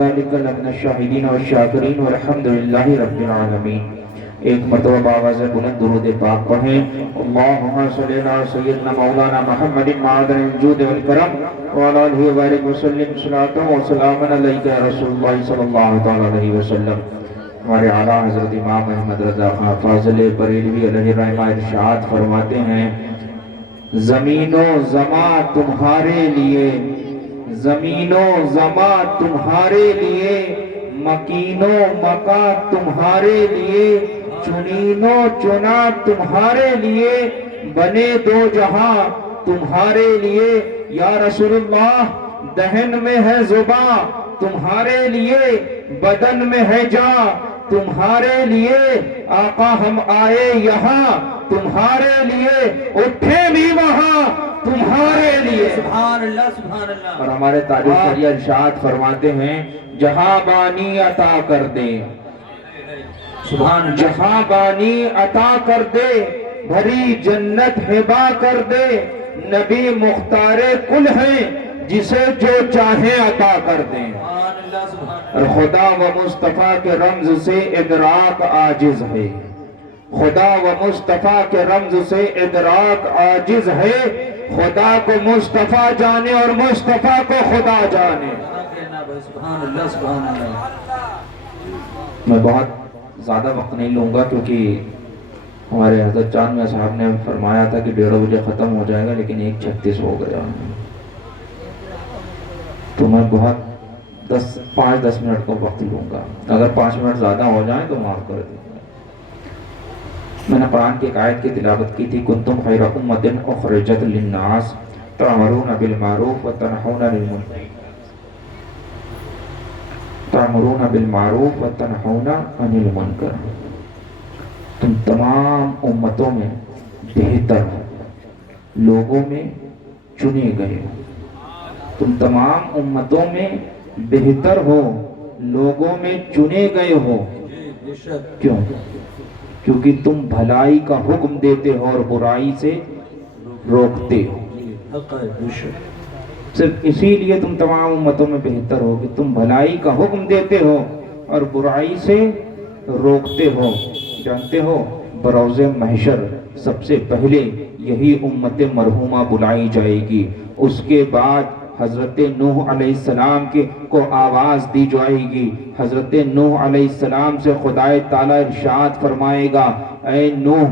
ذلك لمن الشاہدین والشاکرین والحمد للہ رب العالمین۔ ایک مرتبہ باواز بلند درود پاک پڑھیں۔ اللہم صلی علی سیدنا مولانا محمد معدن الجود والکرم وعلی آلہ وبارک وسلم صلاۃ و سلام علیک یا رسول اللہ صلی اللہ علیہ وسلم۔ ہمارے اعلیٰ حضرت امام احمد رضا خان فاضل بریلوی علیہ الرحمہ ارشاد فرماتے ہیں، زمین و زمان تمہارے لیے، زمین و زمان تمہارے لیے، مکین و مکان تمہارے لیے، چنین و چنا تمہارے لیے، بنے دو جہاں تمہارے لیے۔ یا رسول اللہ، دہن میں ہے زباں تمہارے لیے، بدن میں ہے جاں تمہارے لیے۔ آقا ہم آئے یہاں تمہارے لیے، اٹھے بھی وہاں تمہارے لیے۔ سبحان اللہ سبحان اللہ۔ اور ہمارے تاج الشریعہ ارشاد فرماتے ہیں، جہاں بانی عطا کر دے، سبحان اللہ۔ جہاں بانی عطا کر دے، بھری جنت ہبا کر دے، نبی مختار کل ہیں، جسے جو چاہے عطا کر دیں۔ سبحان اللہ سبحان اور خدا و مصطفیٰ کے رمز سے ادراک عاجز ہے، خدا و مصطفیٰ کے رمز سے ادراک عاجز ہے۔ خدا کو مصطفیٰ جانے اور مصطفیٰ کو خدا جانے۔ اللہ۔ سبحان اللہ سبحان اللہ۔ میں بہت زیادہ وقت نہیں لوں گا کیونکہ ہمارے حضرت چاند میں صاحب نے فرمایا تھا کہ 1:30 بجے ختم ہو جائے گا، لیکن 1:36 ہو گیا، تو میں بہت 5-10 منٹ کا وقت لوں گا۔ اگر 5 منٹ زیادہ ہو جائیں تو معاف کر دیں۔ میں نے قرآن کی ایک آیت کی تلاوت کی تھی، کنتم خیر امۃ اخرجت للناس تأمرون بالمعروف وتنہون عن المنکر، تأمرون بالمعروف وتنہون عن المنکر۔ تم تمام امتوں میں بہتر ہو، لوگوں میں چنے گئے ہو۔ تم تمام امتوں میں بہتر ہو، لوگوں میں چنے گئے ہو۔ کیوں؟ کیونکہ تم بھلائی کا حکم دیتے ہو اور برائی سے روکتے ہو۔ صرف اسی لیے تم تمام امتوں میں بہتر ہو کہ تم بھلائی کا حکم دیتے ہو اور برائی سے روکتے ہو۔ جانتے ہو بروز محشر سب سے پہلے یہی امت مرحومہ بلائی جائے گی، اس کے بعد حضرت نوح علیہ السلام کو آواز دی جائے گی۔ حضرت نوح علیہ السلام سے خدا تعالیٰ ارشاد فرمائے گا، اے نوح،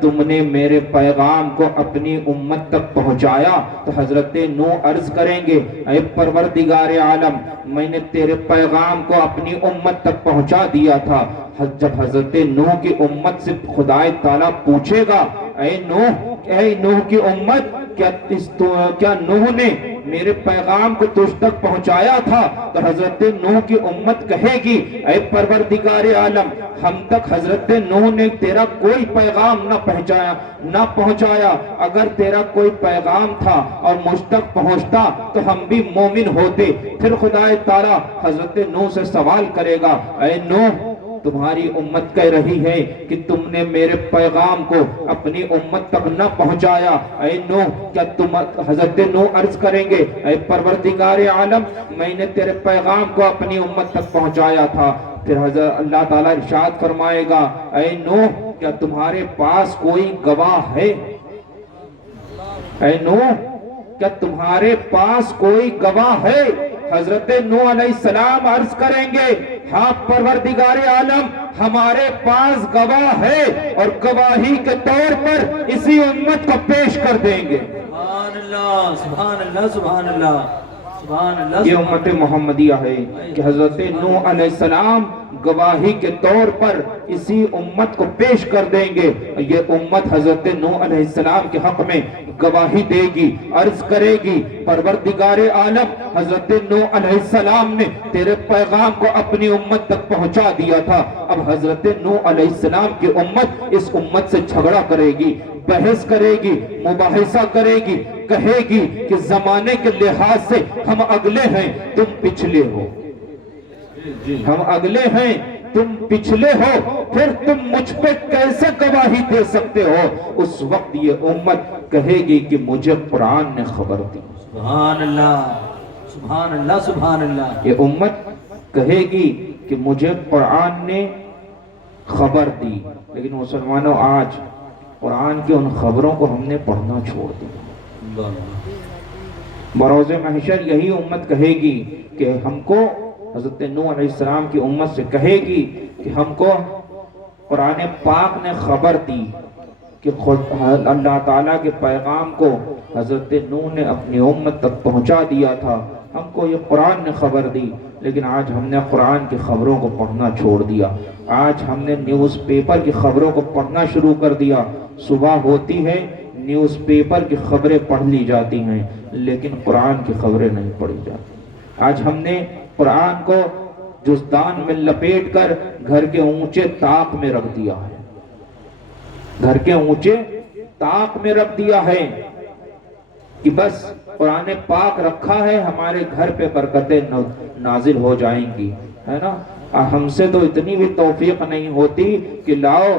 تم نے میرے پیغام کو اپنی امت تک پہنچایا؟ تو حضرت نوح عرض کریں گے، اے پروردگار عالم، میں نے تیرے پیغام کو اپنی امت تک پہنچا دیا تھا۔ جب حضرت نوح کی امت سے خدا تعالیٰ پوچھے گا، اے نوح کی امت، کیا نوح نے میرے پیغام کو تجھ تک پہنچایا تھا؟ تو حضرت نوح کی امت کہے گی، اے پروردگار عالم، ہم تک حضرت نوح نے تیرا کوئی پیغام نہ پہنچایا۔ اگر تیرا کوئی پیغام تھا اور مجھ تک پہنچتا تو ہم بھی مومن ہوتے۔ پھر خدا تعالیٰ حضرت نوح سے سوال کرے گا، اے نوح، تمہاری امت کہہ رہی ہے کہ تم نے میرے پیغام کو اپنی امت تک نہ پہنچایا۔ اے نوح، کیا تم حضرت نوح عرض کریں گے، اے پروردگار عالم، میں نے تیرے پیغام کو اپنی امت تک پہنچایا تھا۔ پھر حضرت اللہ تعالیٰ ارشاد فرمائے گا، اے نوح، کیا تمہارے پاس کوئی گواہ ہے؟ اے نوح، کیا تمہارے پاس کوئی گواہ ہے؟ حضرت نوح علیہ السلام عرض کریں گے، ہاں پروردگار عالم، ہمارے پاس گواہ ہے اور گواہی کے طور پر اسی امت کو پیش کر دیں گے۔ سبحان اللہ سبحان اللہ سبحان اللہ سبحان اللہ۔ یہ امت محمدیہ ہے کہ حضرت نوح علیہ السلام گواہی کے طور پر اسی امت کو پیش کر دیں گے۔ یہ امت حضرت نوح علیہ السلام کے حق میں گواہی دے گی، عرض کرے گی، پروردگار عالم، حضرت نوح علیہ السلام نے تیرے پیغام کو اپنی امت تک پہنچا دیا تھا۔ اب حضرت نوح علیہ السلام کی امت اس امت سے جھگڑا کرے گی، بحث کرے گی، مباحثہ کرے گی، کہے گی کہ زمانے کے لحاظ سے ہم اگلے ہیں، تم پچھلے ہو۔ ہم اگلے ہیں، تم پچھلے ہو، پھر تم مجھ پہ کیسے گواہی دے سکتے ہو؟ اس وقت یہ امت کہے گی کہ مجھے قرآن نے خبر دی۔ سبحان اللہ سبحان اللہ سبحان اللہ. یہ امت کہے گی کہ مجھے قرآن نے خبر دی، لیکن مسلمانوں آج قرآن کی ان خبروں کو ہم نے پڑھنا چھوڑ دیا. بروز محشر یہی امت کہے گی کہ ہم کو حضرت نوح علیہ السلام کی امت سے کہے گی کہ ہم کو قرآن پاک نے خبر دی کہ اللہ تعالیٰ کے پیغام کو حضرت نوح نے اپنی امت تک پہنچا دیا تھا، ہم کو یہ قرآن نے خبر دی، لیکن آج ہم نے قرآن کی خبروں کو پڑھنا چھوڑ دیا. آج ہم نے نیوز پیپر کی خبروں کو پڑھنا شروع کر دیا. صبح ہوتی ہے نیوز پیپر کی خبریں پڑھ لی جاتی ہیں، لیکن قرآن کی خبریں نہیں پڑھی جاتی. آج ہم نے قرآن کو جزدان میں لپیٹ کر گھر کے اونچے طاق میں رکھ دیا ہے، گھر کے اونچے طاق میں رکھ دیا ہے کہ بس قرآن پاک رکھا ہے، ہمارے گھر پہ برکتیں نازل ہو جائیں گی، ہے نا. ہم سے تو اتنی بھی توفیق نہیں ہوتی کہ لاؤ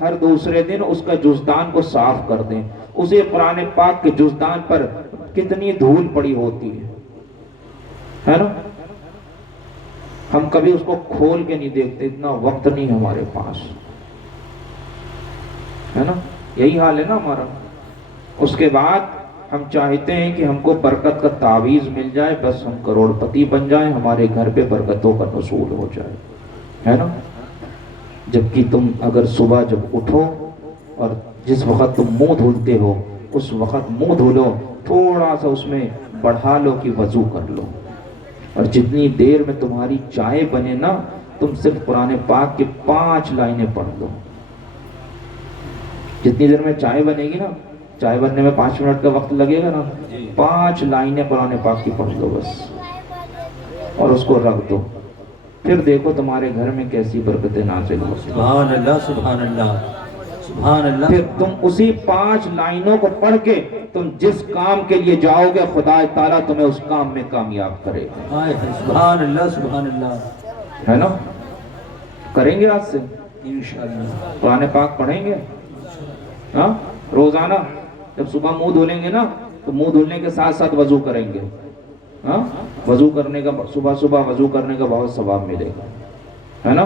ہر دوسرے دن اس کا جزدان کو صاف کر دیں. اسے قرآن پاک کے جزدان پر کتنی دھول پڑی ہوتی ہے نا. ہم کبھی اس کو کھول کے نہیں دیکھتے، اتنا وقت نہیں ہمارے پاس، ہے نا. یہی حال ہے نا ہمارا. اس کے بعد ہم چاہتے ہیں کہ ہم کو برکت کا تعویذ مل جائے، بس ہم کروڑ پتی بن جائیں، ہمارے گھر پہ برکتوں کا نزول ہو جائے، ہے نا. جبکہ تم اگر صبح جب اٹھو اور جس وقت تم منہ دھلتے ہو اس وقت منہ دھلو، تھوڑا سا اس میں بڑھا لو کہ وضو کر لو، اور جتنی دیر میں تمہاری چائے بنے نا تم صرف قرآن پاک کی 5 لائنیں پڑھ لو. جتنی دیر میں چائے بنے گی نا، چائے بننے میں 5 منٹ کا وقت لگے گا نا، 5 لائنیں قرآن پاک کی پڑھ لو بس، اور اس کو رکھ دو. پھر دیکھو تمہارے گھر میں کیسی برکتیں نازل ہو. سبحان اللہ سبحان اللہ سبحان اللہ. پھر تم اسی 5 لائنوں کو پڑھ کے تم جس کام کے لیے جاؤ گے خدا تعالیٰ تمہیں اس کام میں کامیاب کرے گا. سبحان اللہ سبحان اللہ. ہے نا. کریں گے آج سے انشاءاللہ قرآن پاک پڑھیں گے. ہاں روزانہ جب صبح منہ دھولیں گے نا تو منہ دھلنے کے ساتھ ساتھ وضو کریں گے. ہاں وضو کرنے کا صبح صبح وضو کرنے کا بہت ثواب ملے گا، ہے نا.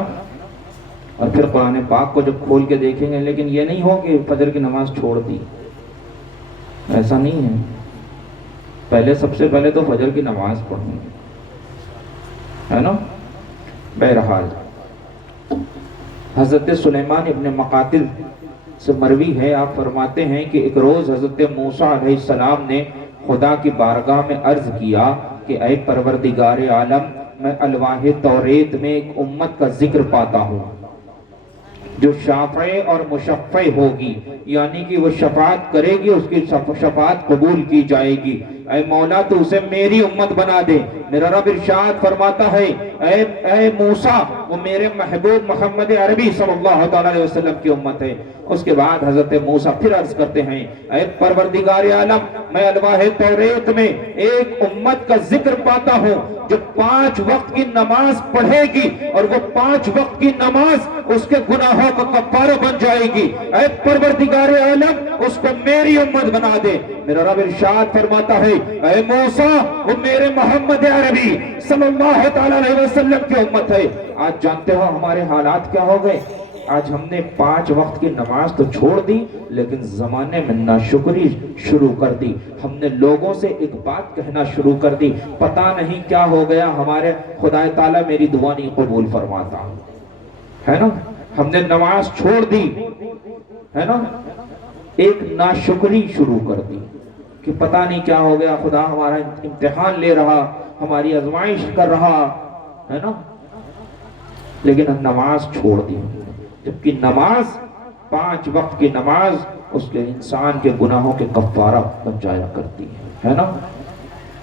اور پھر قرآن پاک کو جب کھول کے دیکھیں گے، لیکن یہ نہیں ہو کہ فجر کی نماز چھوڑ دی، ایسا نہیں ہے. پہلے سب سے پہلے تو فجر کی نماز پڑھیں گے، ہے نا. بہرحال حضرت سلیمان ابن مقاتل سے مروی ہے، آپ فرماتے ہیں کہ ایک روز حضرت موسیٰ علیہ السلام نے خدا کی بارگاہ میں عرض کیا کہ اے پروردگار عالم، میں الواح توریت میں ایک امت کا ذکر پاتا ہوں جو شافع اور مشفع ہوگی، یعنی کہ وہ شفاعت کرے گی، اس کی شفاعت قبول کی جائے گی. اے مولا تو اسے میری امت بنا دے. میرا رب ارشاد فرماتا ہے اے موسیٰ وہ میرے محبوب محمد عربی صلی اللہ علیہ وسلم کی امت ہے. اس کے بعد حضرت موسیٰ پھر عرض کرتے ہیں اے پروردگار عالم، میں الواح توریت میں ایک امت کا ذکر پاتا ہوں جو 5 وقت کی نماز پڑھے گی، اور وہ 5 وقت کی نماز اس کے گناہوں کا کفارہ بن جائے گی. اے پروردگار عالم اس کو میری امت بنا دے. میرا رب ارشاد فرماتا ہے اے موسیٰ وہ میرے محمد عربی صلی اللہ علیہ وسلم کی امت ہے. آج جانتے ہو ہمارے حالات کیا ہو گئے. آج ہم نے 5 وقت کی نماز تو چھوڑ دی، لیکن زمانے میں ناشکری شروع کر دی. ہم نے لوگوں سے ایک بات کہنا شروع کر دی، پتہ نہیں کیا ہو گیا، ہمارے خدا تعالیٰ میری دعا نہیں قبول فرماتا، ہے نا. ہم نے نماز چھوڑ دی، ہے نا. ایک ناشکری شروع کر دی کہ پتہ نہیں کیا ہو گیا، خدا ہمارا امتحان لے رہا، ہماری آزمائش کر رہا، ہے نا. لیکن ہم نماز چھوڑ دی، جبکہ نماز 5 وقت کی نماز اس کے انسان کے گناہوں کے کفارہ بن جایا کرتی ہے نا.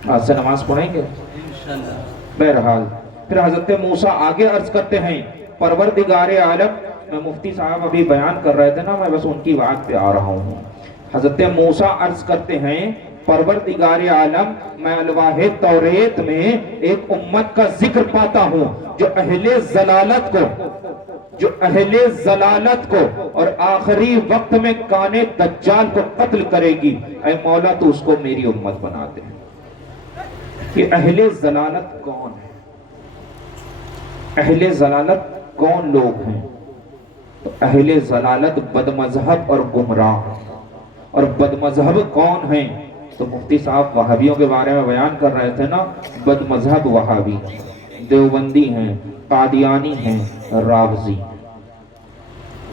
آج سے نماز پڑھیں گے انشاءاللہ. بہرحال پھر حضرت موسیٰ آگے عرض کرتے ہیں پروردگار عالم، میں مفتی صاحب ابھی بیان کر رہے تھے نا، میں بس ان کی بات پہ آ رہا ہوں. حضرت موسیٰ عرض کرتے ہیں پروردگار عالم، میں الواح توریت میں ایک امت کا ذکر پاتا ہوں جو اہل ضلالت کو اور آخری وقت میں کانے دجال کو قتل کرے گی. اے مولا تو اس کو میری امت بنا دے. کہ اہل ضلالت کون ہے، اہل ضلالت کون لوگ ہیں؟ تو اہل ضلالت بد مذہب اور گمراہ، اور بد مذہب کون ہیں؟ تو مفتی صاحب وہابیوں کے بارے میں بیان کر رہے تھے نا، بد مذہب وہابی، دیوبندی ہیں، قادیانی ہیں، رافضی،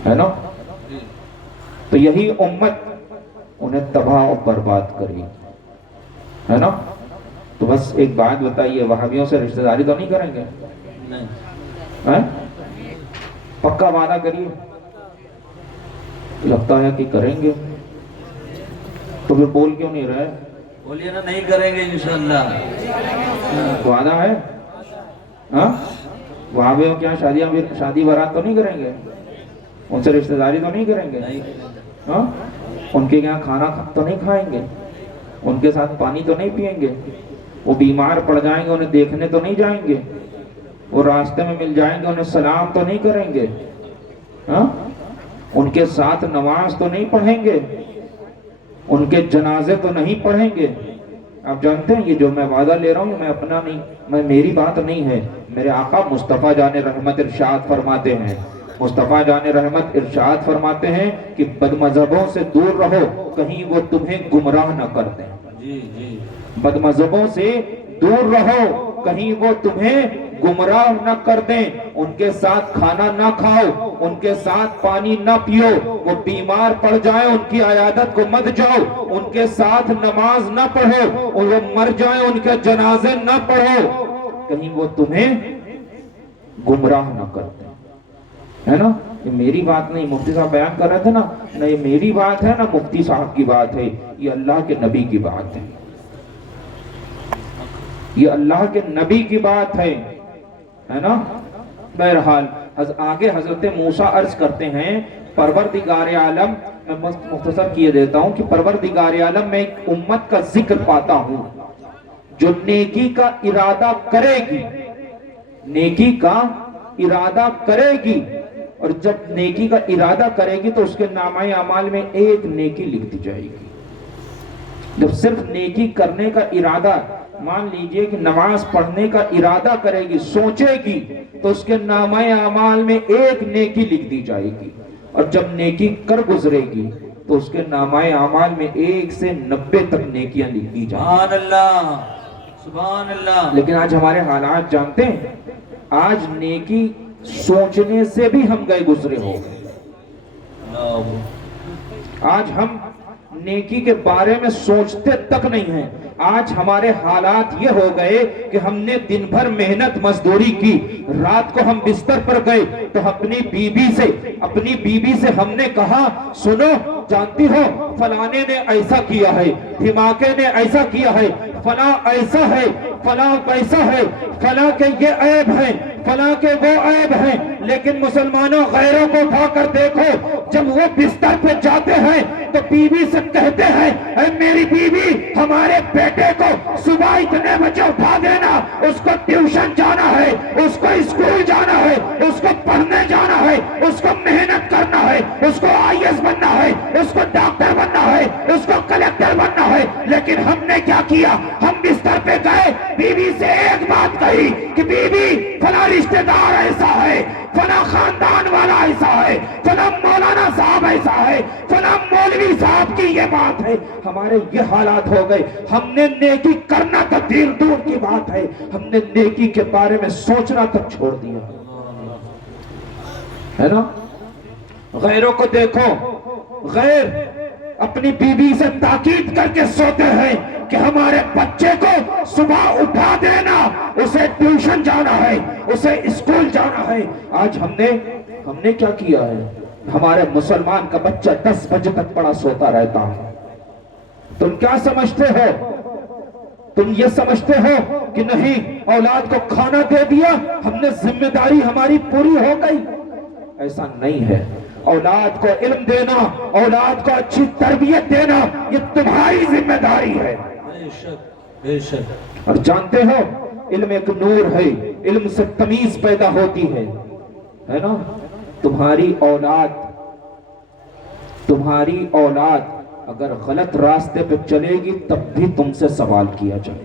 ہے نا؟ تو یہی امت انہیں تباہ و برباد کرے، ہے نا؟ تو بس ایک بات بتائیے، وہابیوں سے رشتہ داری تو نہیں کریں گے؟ نہیں، پکا وعدہ کریے، لگتا ہے کہ کریں گے، تو پھر بول کیوں نہیں رہے؟ بولیے نا، نہیں کریں گے انشاءاللہ۔ وعدہ ہے؟ ہاں، وہابیوں کیا شادی برات تو نہیں کریں گے؟ ان سے رشتہ داری تو نہیں کریں گے؟ ہاں، ان کے یہاں کھانا تو نہیں کھائیں گے؟ ان کے ساتھ پانی تو نہیں پئیں گے؟ وہ بیمار پڑ جائیں گے انہیں دیکھنے تو نہیں جائیں گے؟ وہ راستے میں مل جائیں گے انہیں سلام تو نہیں کریں گے؟ ہاں، ان کے ساتھ نماز تو نہیں پڑھیں گے؟ ان کے جنازے تو نہیں پڑھیں گے؟ آپ جانتے ہیں یہ جو میں وعدہ لے رہا ہوں میں اپنا نہیں، میری بات نہیں ہے، میرے آقا مصطفیٰ جان رحمت ارشاد فرماتے ہیں، مصطفیٰ جان رحمت ارشاد فرماتے ہیں کہ بد مذہبوں سے دور رہو، کہیں وہ تمہیں گمراہ نہ کر دیں۔ جی جی، بد مذہبوں سے دور رہو، کہیں وہ تمہیں گمراہ نہ کر دیں، ان کے ساتھ کھانا نہ کھاؤ، ان کے ساتھ پانی نہ پیو، وہ بیمار پڑ جائیں ان کی عیادت کو مت جاؤ، ان کے ساتھ نماز نہ پڑھو، اور وہ مر جائیں ان کے جنازے نہ پڑھو، کہیں وہ تمہیں گمراہ نہ کر دیں، ہے نا؟ یہ میری بات نہیں، مفتی صاحب بیان کر رہے تھے نا، نہ یہ میری بات ہے نہ مفتی صاحب کی بات ہے، یہ اللہ کے نبی کی بات ہے، یہ اللہ کے نبی کی بات ہے نا؟ بہرحال آگے حضرت موسیٰ عرض کرتے ہیں، پروردگار عالم، میں مختصر کیے دیتا ہوں کہ پروردگار عالم میں ایک امت کا ذکر پاتا ہوں جو نیکی کا ارادہ کرے گی، نیکی کا ارادہ کرے گی، اور جب نیکی کا ارادہ کرے گی تو اس کے نامہ اعمال میں ایک نیکی لکھ دی جائے گی۔ جب صرف نیکی کرنے کا ارادہ، مان لیجئے کہ نماز پڑھنے کا ارادہ کرے گی، سوچے گی، تو اس کے نامہ اعمال میں ایک نیکی لکھ دی جائے گی، اور جب نیکی کر گزرے گی تو اس کے نامہ اعمال میں 1 سے 90 تک نیکیاں لکھ دی جائیں گی۔ سبحان اللہ، سبحان اللہ۔ لیکن آج ہمارے حالات جانتے ہیں، آج نیکی سوچنے سے بھی ہم گئے گزرے ہو گئے، آج ہم نیکی کے بارے میں سوچتے تک نہیں ہیں۔ آج ہمارے حالات یہ ہو گئے کہ ہم نے دن بھر محنت مزدوری کی، رات کو ہم بستر پر گئے تو اپنی بیوی سے ہم نے کہا، سنو، جانتی ہو فلانے نے ایسا کیا ہے، دھماکے نے ایسا کیا ہے، فلاں ایسا ہے، فلاں ویسا ہے، فلاں کے یہ عیب ہیں، فلاں کے وہ عیب ہیں، لیکن مسلمانوں غیروں کو اٹھا کر دیکھو، جب وہ بستر پہ جاتے ہیں تو بیوی سے کہتے ہیں، اے میری بیوی، ہمارے بیٹے کو صبح اتنے بجے اٹھا دینا، اس کو ٹیوشن جانا ہے، اس کو اسکول جانا ہے، اس کو پڑھنے جانا ہے، اس کو محنت کرنا ہے، اس کو IAS بننا ہے، اس کو ڈاکٹر بننا ہے، اس کو کلیکٹر بننا ہے۔ لیکن ہم نے کیا کیا؟ ہم بستر پہ گئے، بیوی سے ایک بات کہی کہ بیوی، فلاں رشتہ دار ایسا ہے، فلاں خاندان والا ایسا ہے، فلاں مولانا صاحب ایسا ہے، فلاں مولوی صاحب کی یہ بات ہے۔ ہمارے یہ حالات ہو گئے، ہم نے نیکی کرنا تو دور کی بات ہے، ہم نے نیکی کے بارے میں سوچنا تک چھوڑ دیا ہے نا؟ غیروں کو دیکھو، غیر اپنی بیوی سے تاکید کر کے سوتے ہیں کہ ہمارے بچے کو صبح اٹھا دینا، اسے ٹیوشن جانا ہے، اسے اسکول جانا ہے۔ آج ہم نے کیا کیا ہے؟ ہمارے مسلمان کا بچہ 10 بجے تک پڑا سوتا رہتا ہے۔ تم کیا سمجھتے ہو؟ تم یہ سمجھتے ہو کہ نہیں، اولاد کو کھانا دے دیا، ہم نے ذمہ داری ہماری پوری ہو گئی؟ ایسا نہیں ہے۔ اولاد کو علم دینا، اولاد کو اچھی تربیت دینا، یہ تمہاری ذمہ داری ہے۔ بے شک، بے شک۔ اور جانتے ہو، علم ایک نور ہے، علم سے تمیز پیدا ہوتی ہے نا؟ تمہاری اولاد اگر غلط راستے پہ چلے گی تب بھی تم سے سوال کیا جائے،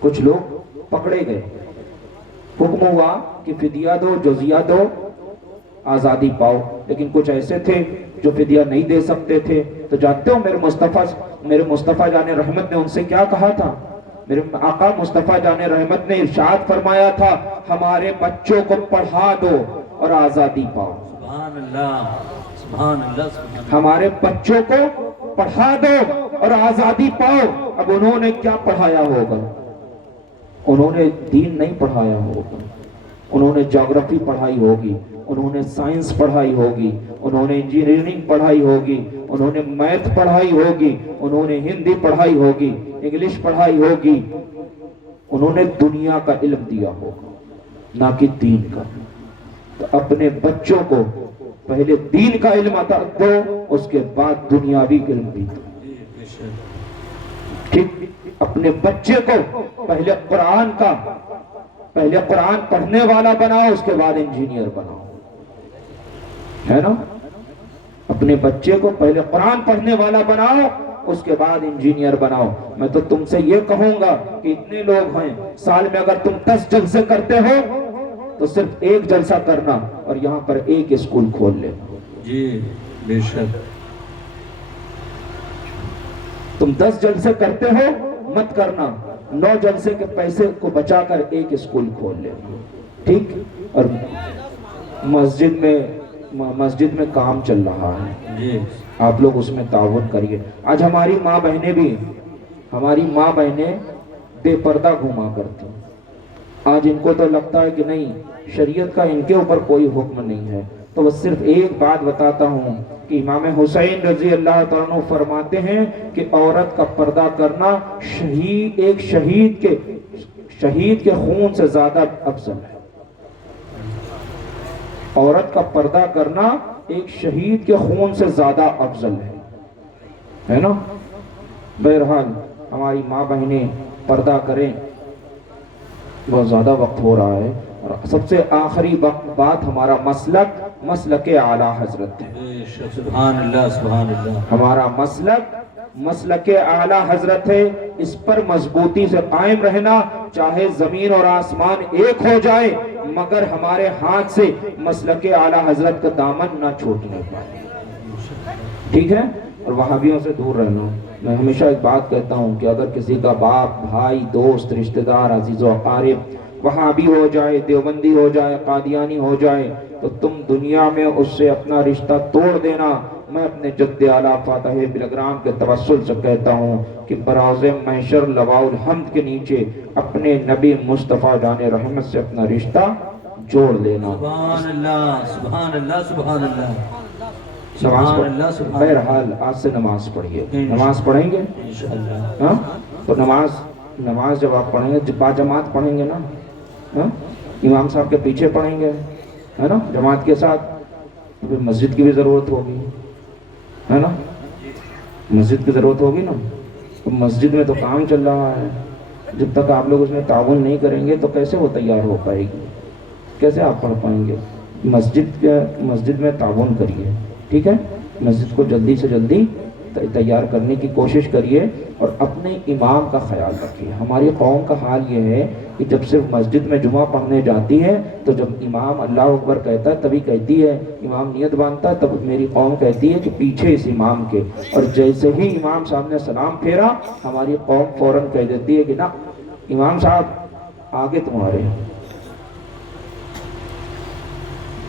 کچھ لوگ پکڑے گئے، حکم ہوا کہ فدیہ دو، جزیہ دو، آزادی پاؤ، لیکن کچھ ایسے تھے جو فدیہ نہیں دے سکتے تھے۔ تو جانتے ہو میرے مصطفیٰ جان رحمت نے ان سے کیا کہا تھا؟ میرے آقا مصطفیٰ جان رحمت نے ارشاد فرمایا تھا، ہمارے بچوں کو پڑھا دو اور آزادی پاؤ۔ سبحان اللہ، سبحان اللہ، سبحان اللہ۔ ہمارے بچوں کو پڑھا دو اور آزادی پاؤ۔ اب انہوں نے کیا پڑھایا ہوگا؟ انہوں نے دین نہیں پڑھایا ہوگا، انہوں نے جغرافی پڑھائی ہوگی، انہوں نے سائنس پڑھائی ہوگی، انہوں نے انجینئرنگ پڑھائی ہوگی، انہوں نے میتھ پڑھائی ہوگی، انہوں نے ہندی پڑھائی ہوگی، انگلش پڑھائی ہوگی، انہوں نے دنیا کا علم دیا ہوگا، نہ کہ دین کا۔ تو اپنے بچوں کو پہلے دین کا علم عطا دو، اس کے بعد دنیاوی علم بھی دو۔ ٹھیک، اپنے بچے کو پہلے قرآن پڑھنے والا بناؤ، اس کے بعد انجینئر بناؤ، ہے نا؟ اپنے بچے کو پہلے قرآن پڑھنے والا بناؤ، اس کے بعد انجینئر بناؤ۔ میں تو تم سے یہ کہوں گا کہ اتنے لوگ ہیں، سال میں اگر تم 10 جلسے کرتے ہو تو صرف ایک جلسہ کرنا اور یہاں پر ایک اسکول کھول لے۔ جی بے شک۔ تم 10 جلسے کرتے ہو مت کرنا، 9 جلسے کے پیسے کو بچا کر ایک اسکول کھول لے، ٹھیک؟ اور مسجد میں کام چل رہا ہے، جی آپ لوگ اس میں تعاون کریے۔ آج ہماری ماں بہنیں بے پردہ گھوما کرتی ہیں۔ آج ان کو تو لگتا ہے کہ نہیں، شریعت کا ان کے اوپر کوئی حکم نہیں ہے۔ تو بس صرف ایک بات بتاتا ہوں کہ امام حسین رضی اللہ تعالیٰ عنہ فرماتے ہیں کہ عورت کا پردہ کرنا ایک شہید کے خون سے زیادہ افضل ہے۔ عورت کا پردہ کرنا ایک شہید کے خون سے زیادہ افضل ہے نا؟ بہرحال ہماری ماں بہنیں پردہ کریں۔ بہت زیادہ وقت ہو رہا ہے، اور سب سے آخری بات ہمارا مسلک اعلیٰ حضرت ہے۔ سبحان اللہ، سبحان اللہ۔ ہمارا مسلک اعلیٰ حضرت ہے، اس پر مضبوطی سے قائم رہنا، چاہے زمین اور آسمان ایک ہو جائے مگر ہمارے ہاتھ سے مسلک اعلیٰ حضرت کا دامن نہ چھوٹنے پائے، ٹھیک ہے؟ اور وہابیوں سے دور رہنا۔ میں ہمیشہ ایک بات کہتا ہوں کہ اگر کسی کا باپ، بھائی، دوست، رشتہ دار، عزیز و اقارب وہابی ہو جائے، دیوبندی ہو جائے، قادیانی ہو جائے، تو تم دنیا میں اس سے اپنا رشتہ توڑ دینا۔ میں اپنے جد اعلیٰ فاتح بلگرام کے توسل سے کہتا ہوں کہ براز محشر لواء الحمد کے نیچے اپنے نبی مصطفیٰ جان رحمت سے اپنا رشتہ جوڑ لینا۔ سبحان اللہ، سبحان اللہ، سبحان اللہ۔ نماز بہرحال آج سے نماز پڑھیے، نماز پڑھیں گے ہاں؟ تو نماز جب آپ پڑھیں گے با جماعت پڑھیں گے نا، امام صاحب کے پیچھے پڑھیں گے، ہے نا، جماعت کے ساتھ، تو پھر مسجد کی بھی ضرورت ہوگی، ہے نا؟ مسجد کی ضرورت ہوگی نا۔ تو مسجد میں تو کام چل رہا ہے، جب تک آپ لوگ اس میں تعاون نہیں کریں گے تو کیسے وہ تیار ہو پائے گی، کیسے آپ پڑھ پائیں گے؟ مسجد میں تعاون کریے، ٹھیک ہے؟ مسجد کو جلدی سے جلدی تیار کرنے کی کوشش کریے، اور اپنے امام کا خیال رکھیے۔ ہماری قوم کا حال یہ ہے کہ جب صرف مسجد میں جمعہ پڑھنے جاتی ہے تو جب امام اللہ اکبر کہتا ہے تبھی کہتی ہے، امام نیت باندھتا ہے تب میری قوم کہتی ہے کہ پیچھے اس امام کے، اور جیسے ہی امام صاحب نے سلام پھیرا ہماری قوم فوراً کہہ دیتی ہے کہ نا امام صاحب آگے تمہارے،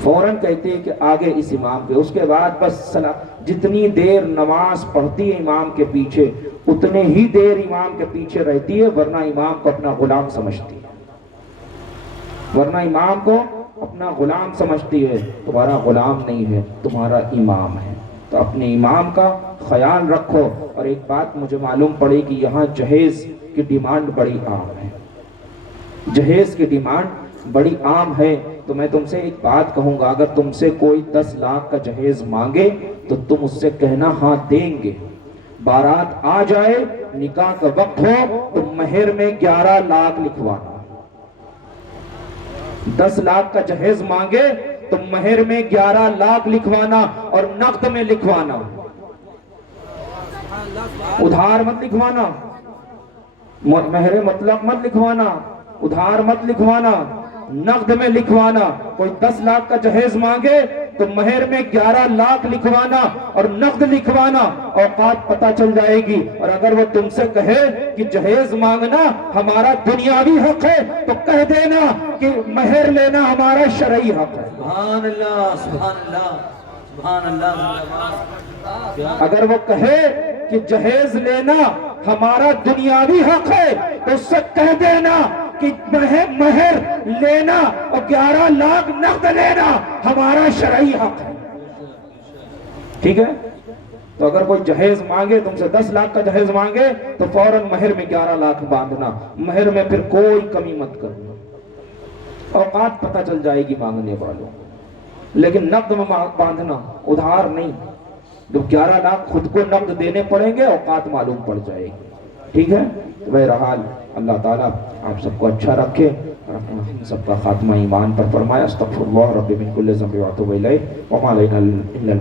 فوراً کہتے ہیں کہ آگے اس امام کے۔ اس کے بعد بس جتنی دیر نماز پڑھتی ہے امام کے پیچھے اتنے ہی دیر امام کے پیچھے رہتی ہے، ورنہ امام کو اپنا غلام سمجھتی ہے، تمہارا غلام نہیں ہے، تمہارا امام ہے۔ تو اپنے امام کا خیال رکھو۔ اور ایک بات مجھے معلوم پڑی کہ یہاں جہیز کی ڈیمانڈ بڑی عام ہے، جہیز کی ڈیمانڈ بڑی عام ہے۔ تو میں تم سے ایک بات کہوں گا، اگر تم سے کوئی 10 لاکھ کا جہیز مانگے تو تم اس سے کہنا ہاں دیں گے، بارات آ جائے، نکاح کا وقت ہو تو مہر میں 11 لاکھ لکھوانا۔ 10 لاکھ کا جہیز مانگے تو مہر میں 11 لاکھ لکھوانا، اور نقد میں لکھوانا، ادھار مت لکھوانا، مہر مطلق مت لکھوانا، ادھار مت لکھوانا، نقد میں لکھوانا۔ کوئی 10 لاکھ کا جہیز مانگے تو مہر میں 11 لاکھ لکھوانا اور نقد لکھوانا، اوقات پتہ چل جائے گی۔ اور اگر وہ تم سے کہے کہ جہیز مانگنا ہمارا دنیاوی حق ہے تو کہہ دینا کہ مہر لینا ہمارا شرعی حق ہے۔ سبحان اللہ، سبحان اللہ، سبحان اللہ۔ اگر وہ کہے کہ جہیز لینا ہمارا دنیاوی حق ہے تو اس سے کہہ دینا کہ مہر لینا اور 11 لاکھ نقد لینا ہمارا شرعی حق ہے۔ ٹھیک ہے؟ تو اگر کوئی جہیز مانگے تم سے 10 لاکھ کا جہیز مانگے تو فوراً مہر میں 11 لاکھ باندھنا، مہر میں پھر کوئی کمی مت کرنا، اوقات پتہ چل جائے گی مانگنے والوں۔ لیکن نقد میں باندھنا، ادھار نہیں۔ جب 11 لاکھ خود کو نقد دینے پڑیں گے اوقات معلوم پڑ جائے گی۔ ٹھیک ہے؟ بہرحال اللہ تعالیٰ آپ سب کو اچھا رکھے اور ہم سب کا خاتمہ ایمان پر فرمائے۔ استغفر اللہ رب من کل ذنب واتوب الیہ وما علینا الا